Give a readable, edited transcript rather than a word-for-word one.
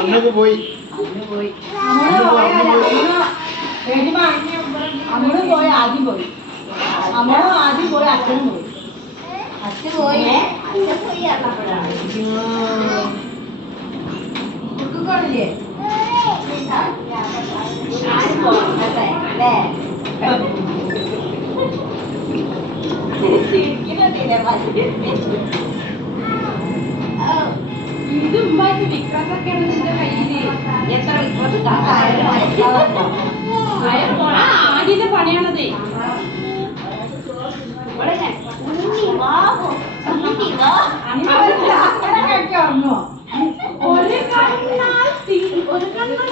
അന്നൊക്കെ പോയി അമ്മള് പോയി ആദ്യം പോയി അച്ഛനും പോയി അച്ഛൻ പോയി കുട്ടിക്കോളില്ലേ ഇത് ഉമ്മാക്ക് വിക്രസൊക്കെയാണ് നിന്റെ കയ്യില് എത്ര ആദ്യത്തെ പണിയാണതേ ഒരു കണ്ണാൽ